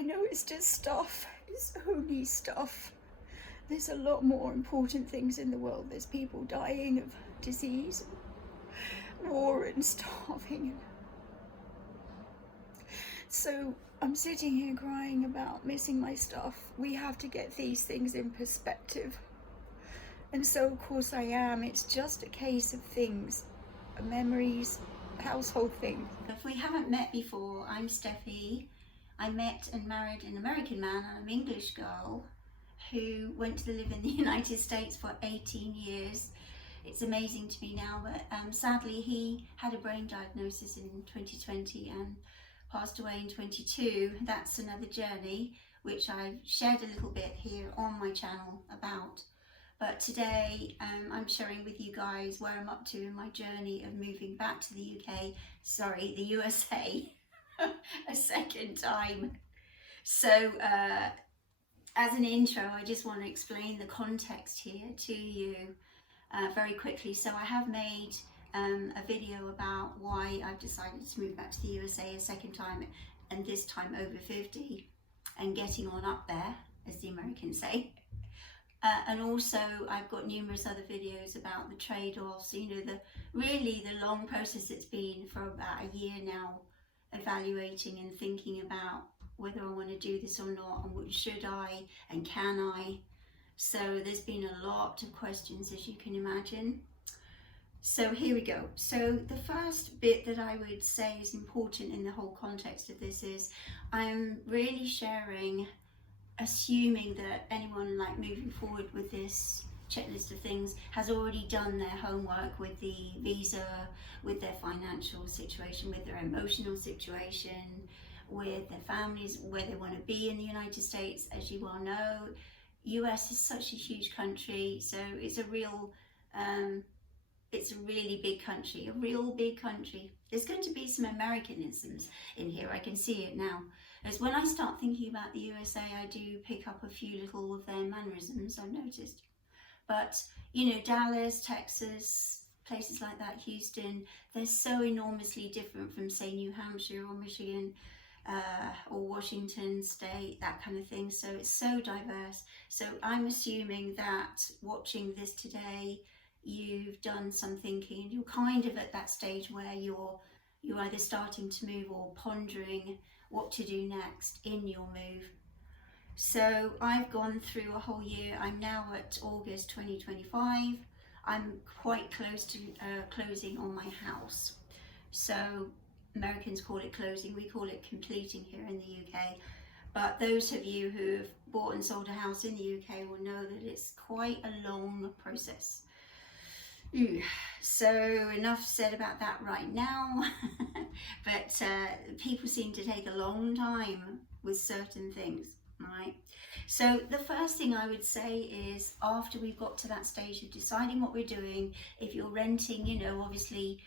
I know it's just stuff. It's only stuff. There's a lot more important things in the world. There's people dying of disease, war and starving. So I'm sitting here crying about missing my stuff. We have to get these things in perspective. And so of course I am. It's just a case of things, memories, household things. If we haven't met before, I'm Stephie. I met and married an American man. I'm an English girl who went to live in the United States for 18 years. It's amazing to me now, but sadly he had a brain diagnosis in 2020 and passed away in 22. That's another journey which I've shared a little bit here on my channel about. But today I'm sharing with you guys where I'm up to in my journey of moving back to the the USA a second time. So as an intro, I just want to explain the context here to you very quickly. So I have made a video about why I've decided to move back to the USA a second time, and this time over 50 and getting on up there, as the Americans say. And also I've got numerous other videos about the trade-offs, you know, the long process it's been for about a year now, evaluating and thinking about whether I want to do this or not, and should I and can I. So there's been a lot of questions, as you can imagine. So here we go. So the first bit that I would say is important in the whole context of this is I'm really sharing, assuming that anyone like moving forward with this checklist of things has already done their homework with the visa, with their financial situation, with their emotional situation, with their families, where they want to be in the United States. As you well know, US is such a huge country, so it's a real it's a really big country, a real big country. There's going to be some Americanisms in here, I can see it now. As when I start thinking about the USA, I do pick up a few little of their mannerisms, I've noticed. But, you know, Dallas, Texas, places like that, Houston, they're so enormously different from, say, New Hampshire or Michigan or Washington State, that kind of thing. So it's so diverse. So I'm assuming that watching this today, you've done some thinking. You're kind of at that stage where you're either starting to move or pondering what to do next in your move. So I've gone through a whole year. I'm now at August 2025. I'm quite close to closing on my house. So Americans call it closing, we call it completing here in the UK. But those of you who've bought and sold a house in the UK will know that it's quite a long process. So enough said about that right now. But people seem to take a long time with certain things, right? So the first thing I would say is, after we've got to that stage of deciding what we're doing, if you're renting, you know, obviously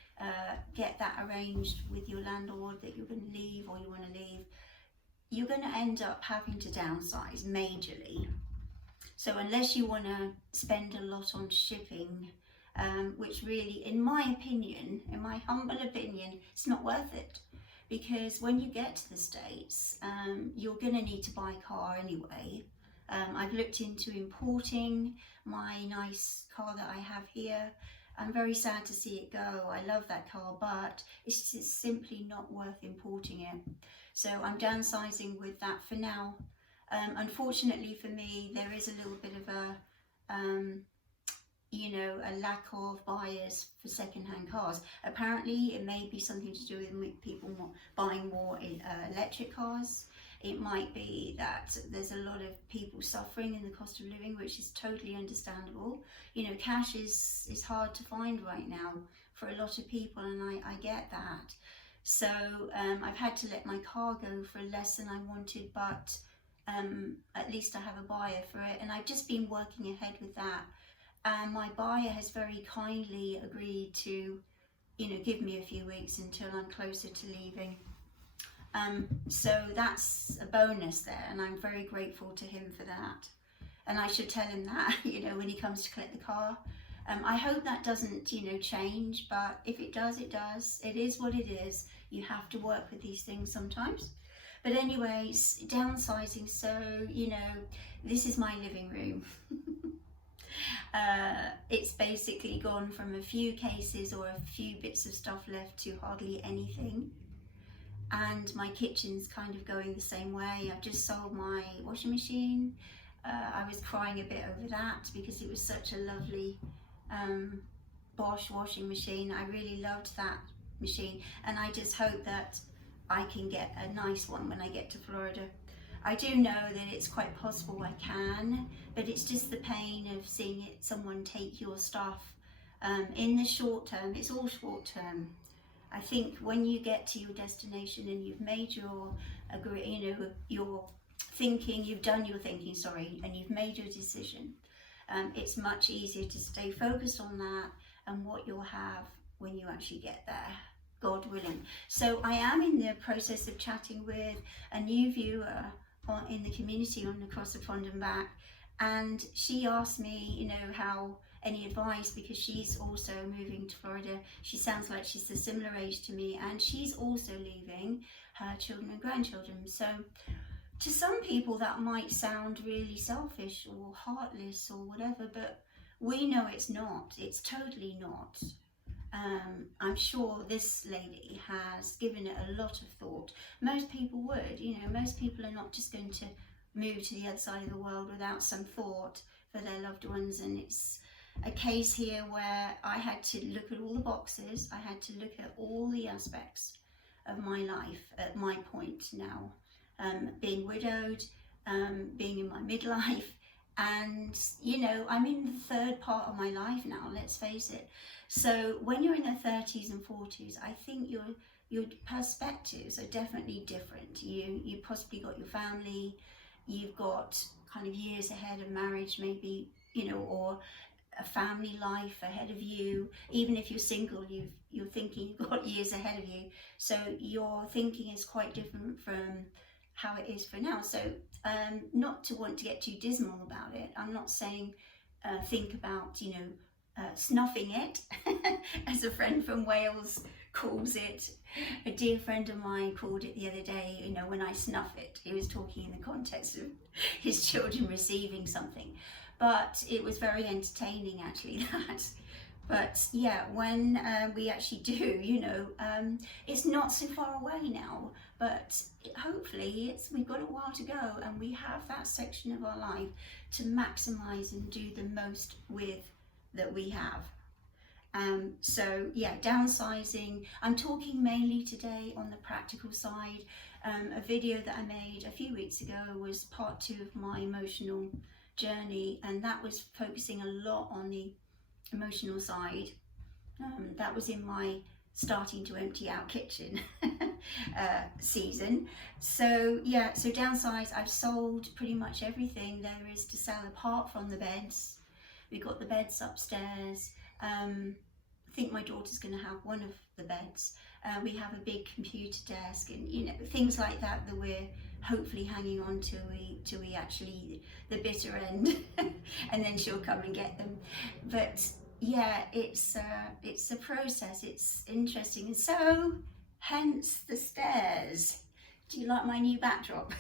get that arranged with your landlord that you're going to leave or you want to leave. You're going to end up having to downsize majorly. So unless you want to spend a lot on shipping, which really, in my opinion, in my humble opinion, it's not worth it. Because when you get to the States, you're going to need to buy a car anyway. I've looked into importing my nice car that I have here. I'm very sad to see it go. I love that car, but it's just simply not worth importing it. So I'm downsizing with that for now. Unfortunately for me, there is a little bit of a you know, a lack of buyers for second-hand cars. Apparently it may be something to do with people buying more electric cars. It might be that there's a lot of people suffering in the cost of living, which is totally understandable. You know, cash is hard to find right now for a lot of people, and I get that. So I've had to let my car go for less than I wanted, but at least I have a buyer for it, and I've just been working ahead with that. And my buyer has very kindly agreed to, you know, give me a few weeks until I'm closer to leaving. So that's a bonus there, and I'm very grateful to him for that. And I should tell him that, you know, when he comes to collect the car. I hope that doesn't, you know, change, but if it does, it does. It is what it is. You have to work with these things sometimes. But anyways, downsizing. So, you know, this is my living room. It's basically gone from a few cases or a few bits of stuff left to hardly anything. And my kitchen's kind of going the same way. I've just sold my washing machine. I was crying a bit over that because it was such a lovely Bosch washing machine. I really loved that machine, and I just hope that I can get a nice one when I get to Florida. I do know that it's quite possible I can, but it's just the pain of seeing someone take your stuff in the short term. It's all short term. I think when you get to your destination and you've made your your thinking, you've done your thinking, sorry, and you've made your decision, it's much easier to stay focused on that and what you'll have when you actually get there, God willing. So I am in the process of chatting with a new viewer in the community on Across the Pond and Back, and she asked me, you know, how any advice, because she's also moving to Florida. She sounds like she's a similar age to me, and she's also leaving her children and grandchildren. So to some people that might sound really selfish or heartless or whatever, but we know it's not. It's totally not. I'm sure this lady has given it a lot of thought. Most people would, you know, most people are not just going to move to the other side of the world without some thought for their loved ones. And it's a case here where I had to look at all the boxes. I had to look at all the aspects of my life at my point now. Being widowed, being in my midlife, and you know, I'm in the third part of my life now, let's face it. So when you're in the 30s and 40s, I think your perspectives are definitely different. You possibly got your family, you've got kind of years ahead of marriage maybe, you know, or a family life ahead of you. Even if you're single, you're thinking you've got years ahead of you. So your thinking is quite different from how it is for now. So not to want to get too dismal about it, I'm not saying think about, you know, snuffing it, as a friend from Wales calls it. A dear friend of mine called it the other day, you know, when I snuff it. He was talking in the context of his children receiving something, but it was very entertaining actually, that. But yeah, when we actually do, you know, it's not so far away now, but hopefully we've got a while to go, and we have that section of our life to maximize and do the most with that we have. So yeah, downsizing. I'm talking mainly today on the practical side. A video that I made a few weeks ago was part 2 of my emotional journey, and that was focusing a lot on the emotional side. That was in my starting to empty out kitchen season. So yeah, so downsize, I've sold pretty much everything there is to sell apart from the beds. We've got the beds upstairs. I think my daughter's going to have one of the beds. We have a big computer desk, and you know, things like that we're hopefully hanging on till we actually the bitter end, and then she'll come and get them. But yeah, it's a process. It's interesting, and so hence the stairs. Do you like my new backdrop?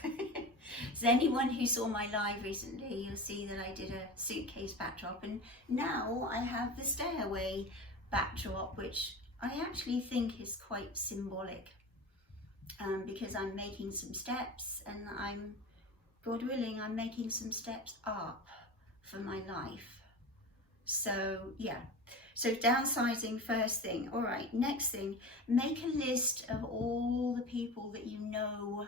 So anyone who saw my live recently, you'll see that I did a suitcase backdrop, and now I have the stairway backdrop, which I actually think is quite symbolic, because I'm making some steps, and I'm, God willing, I'm making some steps up for my life. So yeah, so downsizing first thing. All right, next thing, make a list of all the people that you know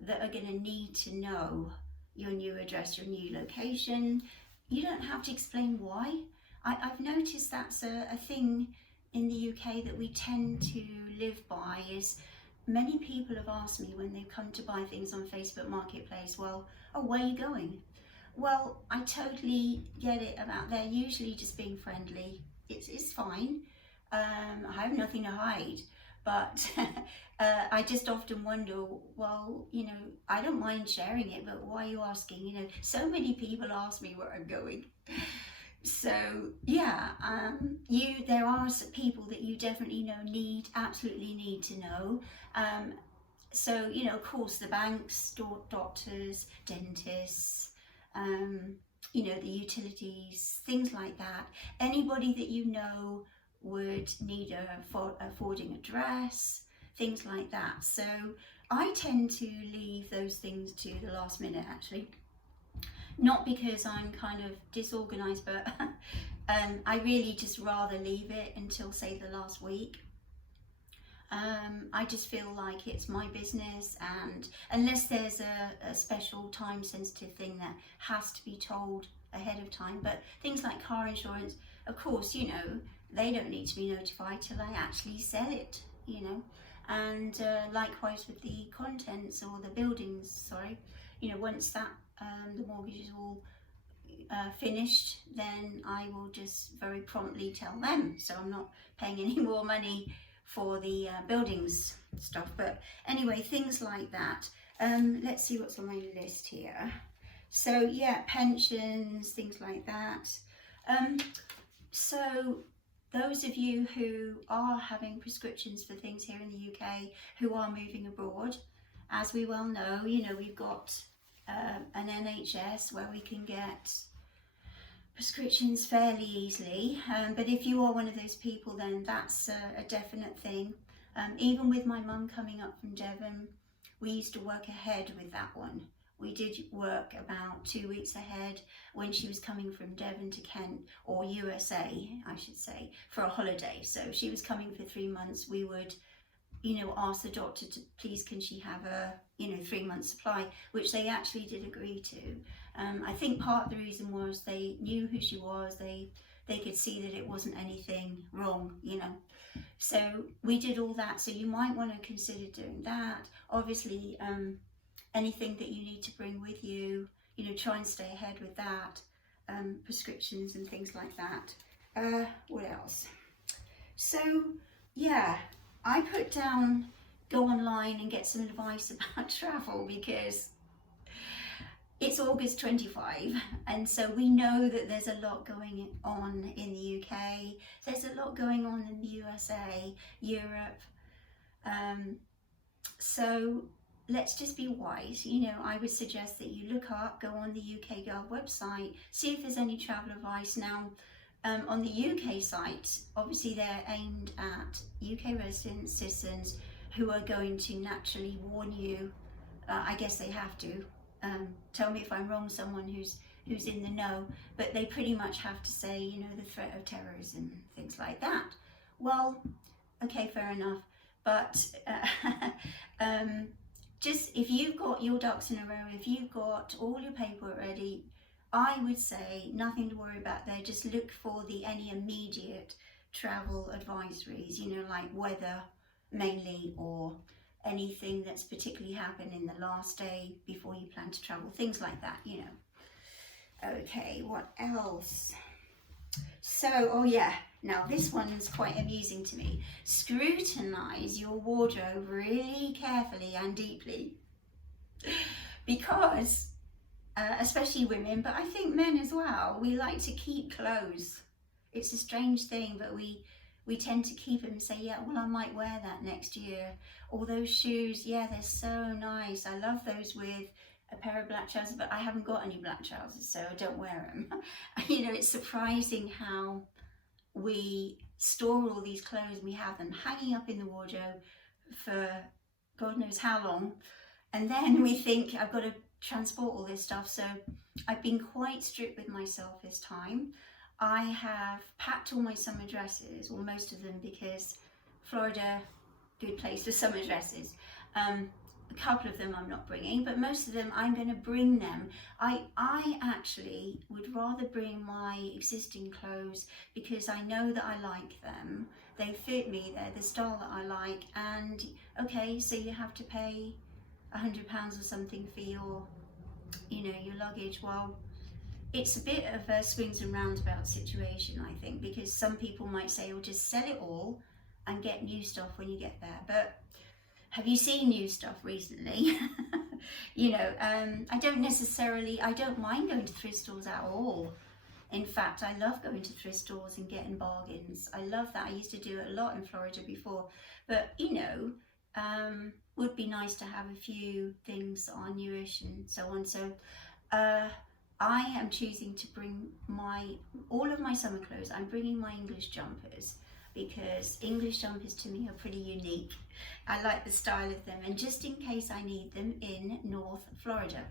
that are going to need to know your new address, your new location. You don't have to explain why. I've noticed that's a thing in the UK that we tend to live by, is many people have asked me when they've come to buy things on Facebook Marketplace, well, oh, where are you going? Well, I totally get it about they're usually just being friendly. It's fine. I have nothing to hide, but I just often wonder, well, you know, I don't mind sharing it, but why are you asking? You know, so many people ask me where I'm going. So yeah, there are people that you definitely know absolutely need to know. So, you know, of course, the banks, doctors, dentists, you know, the utilities, things like that. Anybody that you know would need a forwarding address, things like that. So I tend to leave those things to the last minute, actually. Not because I'm kind of disorganized, but I really just rather leave it until, say, the last week. I just feel like it's my business, and unless there's a special time sensitive thing that has to be told ahead of time, but things like car insurance, of course, you know, they don't need to be notified till I actually sell it, you know. And likewise with the contents or the buildings, sorry, you know, once that the mortgage is all finished, then I will just very promptly tell them, so I'm not paying any more money for the buildings stuff. But anyway, things like that. Let's see what's on my list here. So yeah, pensions, things like that. So those of you who are having prescriptions for things here in the UK, who are moving abroad, as we well know, you know, we've got an NHS where we can get prescriptions fairly easily, but if you are one of those people, then that's a definite thing. Even with my mum coming up from Devon, we used to work ahead with that one. We did work about 2 weeks ahead when she was coming from Devon to Kent, or USA I should say, for a holiday. So if she was coming for 3 months, we would, you know, ask the doctor to please can she have a, you know, 3 month supply, which they actually did agree to. I think part of the reason was they knew who she was, they could see that it wasn't anything wrong, you know. So we did all that, so you might want to consider doing that. Obviously, anything that you need to bring with you, you know, try and stay ahead with that. Prescriptions and things like that. What else? So yeah, I put down go online and get some advice about travel, because it's August 25, and so we know that there's a lot going on in the UK, there's a lot going on in the USA, Europe, so let's just be wise. You know, I would suggest that you look up, go on the UK Gov website, see if there's any travel advice. Now, on the UK site, obviously they're aimed at UK residents, citizens who are going to naturally warn you. I guess they have to. Tell me if I'm wrong, someone who's in the know, but they pretty much have to say, you know, the threat of terrorism, things like that. Well, okay, fair enough, but just if you've got your ducks in a row, if you've got all your paperwork ready, I would say nothing to worry about there. Just look for any immediate travel advisories, you know, like weather mainly, or anything that's particularly happened in the last day before you plan to travel, things like that, you know. Okay, what else? So, oh yeah, now this one's quite amusing to me. Scrutinize your wardrobe really carefully and deeply, because especially women, but I think men as well, we like to keep clothes. It's a strange thing, but we tend to keep them and say, yeah, well, I might wear that next year. Or those shoes, yeah, they're so nice. I love those with a pair of black trousers, but I haven't got any black trousers, so I don't wear them. You know, it's surprising how we store all these clothes and we have them hanging up in the wardrobe for God knows how long. And then we think, I've got to transport all this stuff. So I've been quite strict with myself this time. I have packed all my summer dresses, or most of them, because Florida, good place for summer dresses. A couple of them I'm not bringing, but most of them I'm going to bring them. I actually would rather bring my existing clothes, because I know that I like them. They fit me, they're the style that I like, and okay, so you have to pay £100 or something for your, you know, your luggage. Well, it's a bit of a swings and roundabouts situation, I think, because some people might say, well, just sell it all and get new stuff when you get there. But have you seen new stuff recently? You know, I don't mind going to thrift stores at all. In fact, I love going to thrift stores and getting bargains. I love that. I used to do it a lot in Florida before. But, you know, would be nice to have a few things that are newish and so on. So I am choosing to bring all of my summer clothes. I'm bringing my English jumpers, because English jumpers to me are pretty unique. I like the style of them, and just in case I need them in North Florida.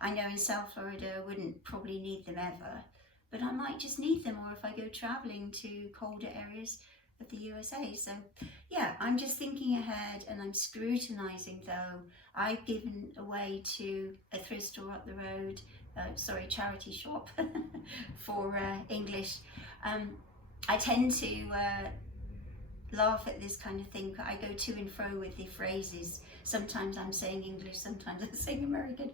I know in South Florida I wouldn't probably need them ever, but I might just need them, or if I go traveling to colder areas of the USA. So yeah, I'm just thinking ahead, and I'm scrutinizing though. I've given away to a thrift store up the road, charity shop for English. I tend to laugh at this kind of thing. I go to and fro with the phrases. Sometimes I'm saying English, sometimes I'm saying American.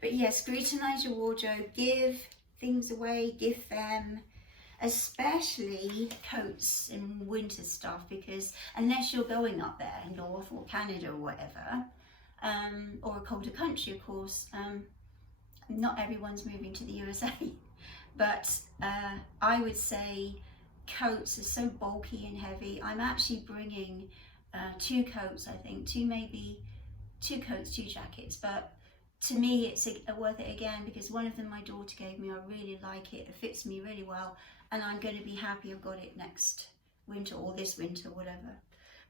But yeah, scrutinize your wardrobe, give things away, gift them, especially coats and winter stuff, because unless you're going up there, North or Canada or whatever, or a colder country, of course, not everyone's moving to the USA, but I would say coats are so bulky and heavy. I'm actually bringing 2 coats, I think, 2 coats, 2 jackets, but to me it's worth it again, because one of them my daughter gave me. I really like it, it fits me really well, and I'm going to be happy I've got it next winter or this winter, whatever.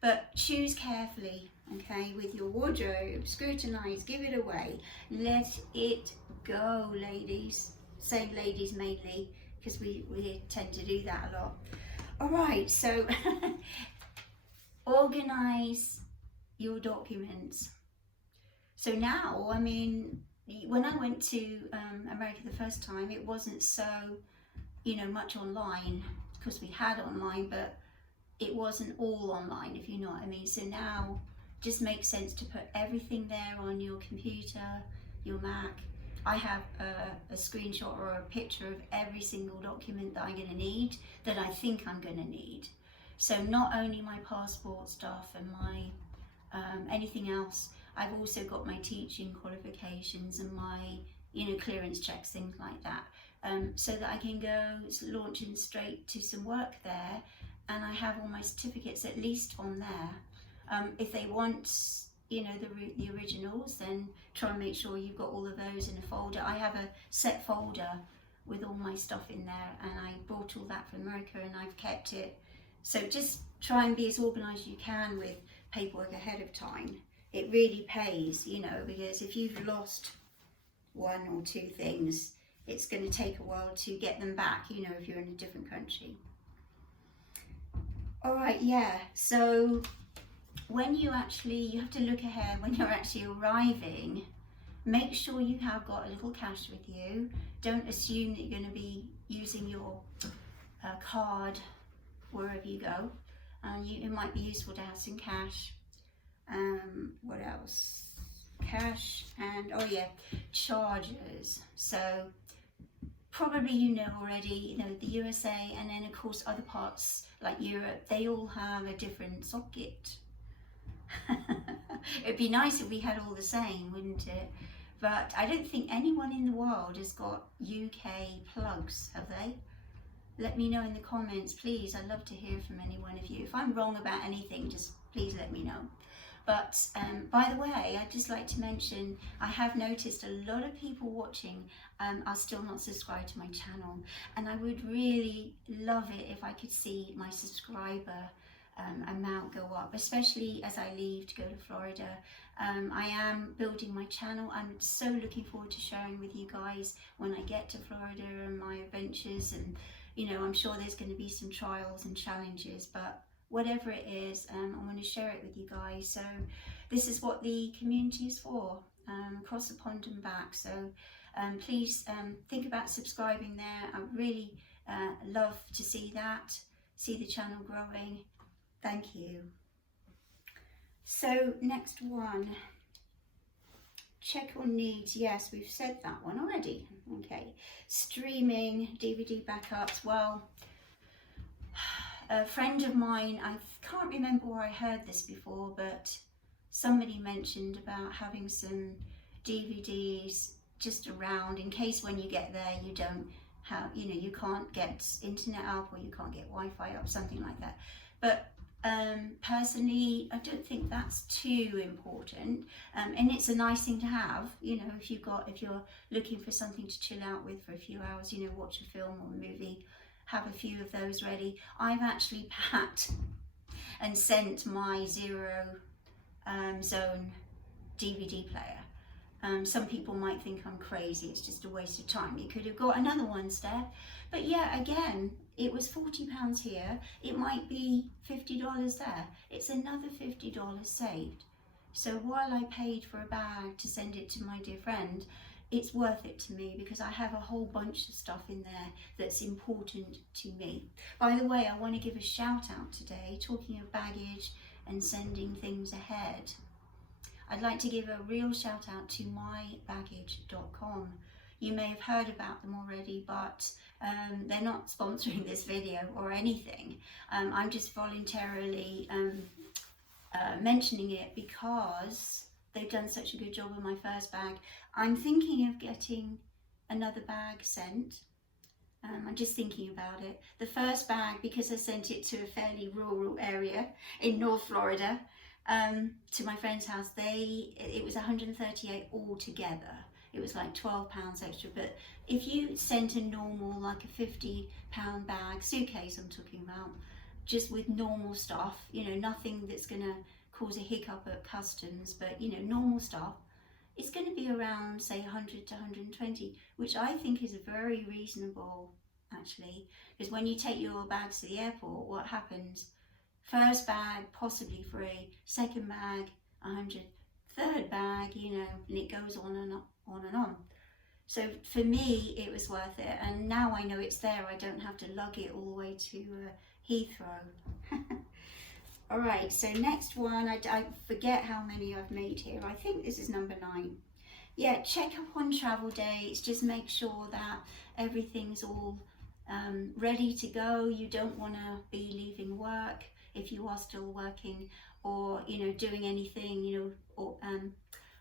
But choose carefully, okay, with your wardrobe. Scrutinize, give it away, let it go, ladies. Saying ladies mainly, because we tend to do that a lot. All right, so organize your documents. So now, I mean, when I went to America the first time, it wasn't so, much online, because we had online, but it wasn't all online, if you know what I mean. So now just makes sense to put everything there on your computer, your Mac. I have a screenshot or a picture of every single document that I'm going to need, that I think I'm going to need. So not only my passport stuff and my anything else, I've also got my teaching qualifications and my clearance checks, things like that, so that I can go launching straight to some work there, and I have all my certificates at least on there. If they want the originals, then try and make sure you've got all of those in a folder. I have a set folder with all my stuff in there, and I brought all that from America and I've kept it. So just try and be as organized as you can with paperwork ahead of time. It really pays, because if you've lost 1 or 2 things, it's going to take a while to get them back, if you're in a different country. All right, yeah, so when you have to look ahead when you're actually arriving. Make sure you have got a little cash with you. Don't assume that you're going to be using your card wherever you go. It might be useful to have some cash. What else? Cash and, oh yeah, chargers. So probably already, the USA, and then of course other parts like Europe, they all have a different socket. It'd be nice if we had all the same, wouldn't it? But I don't think anyone in the world has got UK plugs, have they? Let me know in the comments, please. I'd love to hear from any one of you. If I'm wrong about anything, just please let me know. But by the way, I'd just like to mention, I have noticed a lot of people watching are still not subscribed to my channel, and I would really love it if I could see my subscriber amount go up, especially as I leave to go to Florida. I am building my channel. I'm so looking forward to sharing with you guys when I get to Florida and my adventures, and I'm sure there's going to be some trials and challenges, but whatever it is, I want to share it with you guys. So this is what the community is for, across the pond and back. So please think about subscribing there. I really love to see the channel growing. Thank you. So next one, check on needs. Yes, we've said that one already. Okay, streaming, DVD backups. Well, a friend of mine, I can't remember where I heard this before, but somebody mentioned about having some DVDs just around in case when you get there you don't have, you can't get internet up or you can't get Wi-Fi up, something like that. But Personally, I don't think that's too important, and it's a nice thing to have, you know, if you're looking for something to chill out with for a few hours, you know, watch a film or a movie, have a few of those ready. I've actually packed and sent my zero zone DVD player. Some people might think I'm crazy, it's just a waste of time. You could have got another one, Steph. But yeah, again, it was £40 here. It might be $50 there. It's another $50 saved. So while I paid for a bag to send it to my dear friend, it's worth it to me because I have a whole bunch of stuff in there that's important to me. By the way, I want to give a shout out today, talking of baggage and sending things ahead. I'd like to give a real shout out to mybaggage.com. You may have heard about them already, but they're not sponsoring this video or anything. I'm just voluntarily mentioning it because they've done such a good job with my first bag. I'm thinking of getting another bag sent. I'm just thinking about it. The first bag, because I sent it to a fairly rural area in North Florida, to my friend's house, it was 138 altogether. It was like £12 extra. But if you sent a normal, like a £50 bag, suitcase I'm talking about, just with normal stuff, you know, nothing that's going to cause a hiccup at customs, but you know, normal stuff, it's going to be around, say, 100 to 120, which I think is very reasonable, actually, because when you take your bags to the airport, what happens? First bag, possibly free, second bag, 100, third bag, you know, and it goes on and on and on. So for me, it was worth it, and now I know it's there, I don't have to lug it all the way to Heathrow. All right, so next one, I forget how many I've made here. I think this is number 9. Yeah, check up on travel dates, just make sure that everything's all ready to go. You don't want to be leaving work if you are still working, or, you know, doing anything, you know, or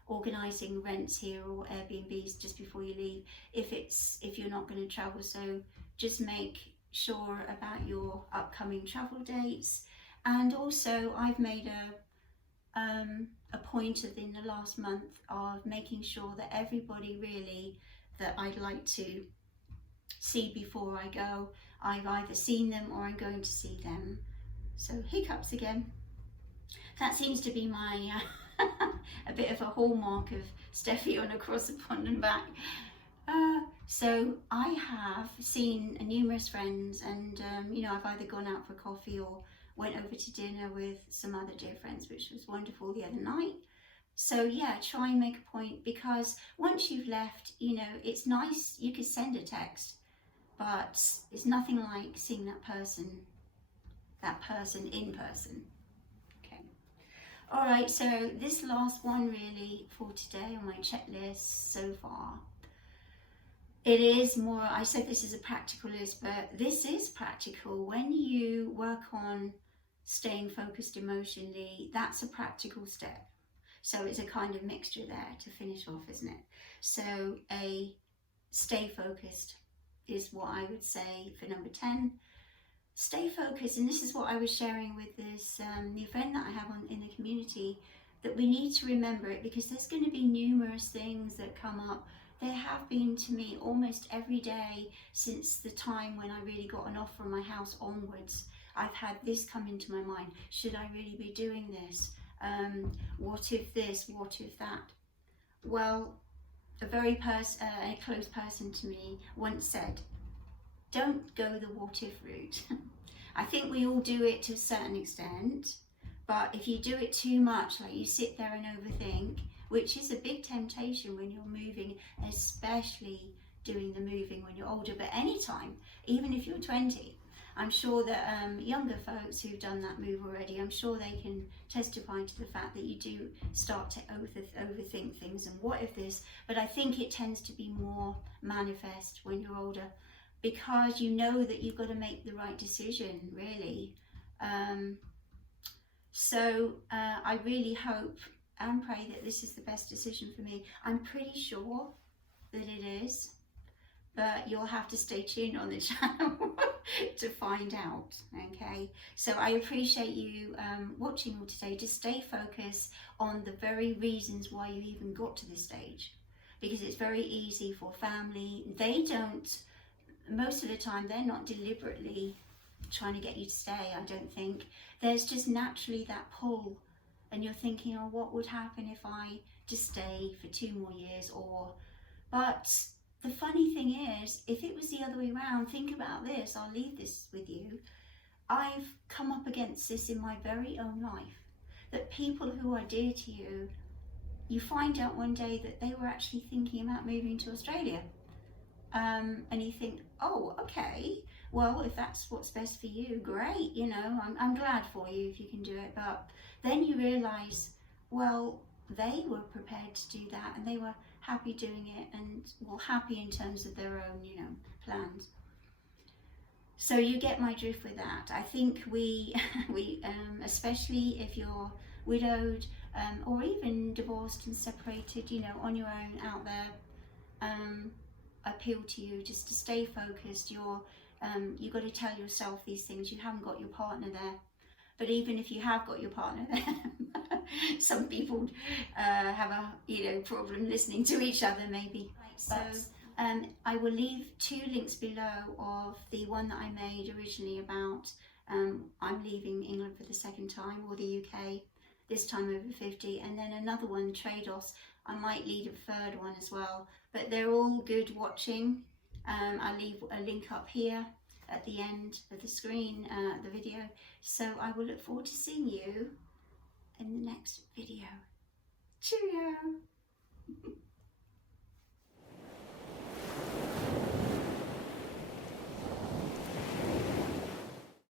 organising rents here or Airbnbs just before you leave if you're not going to travel. So just make sure about your upcoming travel dates. And also, I've made a point in the last month of making sure that everybody really that I'd like to see before I go, I've either seen them or I'm going to see them. So hiccups again. That seems to be my a bit of a hallmark of Stephie on Across the Pond and Back. So I have seen numerous friends, and you know, I've either gone out for coffee or went over to dinner with some other dear friends, which was wonderful the other night. So yeah, try and make a point, because once you've left, you know, it's nice, you could send a text, but it's nothing like seeing that person in person. Okay. All right, so this last one really for today on my checklist so far, it is more, I said this is a practical list, but this is practical. When you work on staying focused emotionally, that's a practical step. So it's a kind of mixture there to finish off, isn't it? So a stay focused is what I would say for number 10. Stay focused, and this is what I was sharing with this new friend that I have in the community, that we need to remember it, because there's going to be numerous things that come up. There have been to me almost every day since the time when I really got an offer on my house onwards. I've had this come into my mind. Should I really be doing this? What if this? What if that? Well, a very a close person to me once said, don't go the what if route. I think we all do it to a certain extent, but if you do it too much, like you sit there and overthink, which is a big temptation when you're moving, especially doing the moving when you're older, but anytime, even if you're 20. I'm sure that younger folks who've done that move already, I'm sure they can testify to the fact that you do start to overthink things, and what if this, but I think it tends to be more manifest when you're older, because you know that you've got to make the right decision, really. So I really hope and pray that this is the best decision for me. I'm pretty sure that it is, but you'll have to stay tuned on the channel to find out. Okay, so I appreciate you watching all today. Just stay focused on the very reasons why you even got to this stage, because it's very easy for family. They don't, most of the time, they're not deliberately trying to get you to stay. I don't think. There's just naturally that pull, and you're thinking, oh, what would happen if I just stay for 2 more years? Or, but the funny thing is, if it was the other way around, think about this, I'll leave this with you. I've come up against this in my very own life, that people who are dear to you, you find out one day that they were actually thinking about moving to Australia. And you think, oh, okay, well, if that's what's best for you, great, you know, I'm glad for you if you can do it. But then you realise, well, they were prepared to do that, and they were happy doing it, and, well, happy in terms of their own, you know, plans. So you get my drift with that. I think we especially if you're widowed, or even divorced and separated, you know, on your own out there, appeal to you just to stay focused. You've got to tell yourself these things. You haven't got your partner there, but even if you have got your partner there, some people have a, you know, problem listening to each other maybe. So I will leave 2 links below of the one that I made originally about I'm leaving England for the 2nd time, or the UK, this time over 50, and then another one, trade-offs. I might leave a 3rd one as well, but they're all good watching. I'll leave a link up here at the end of the screen, the video. So I will look forward to seeing you in the next video. Cheerio!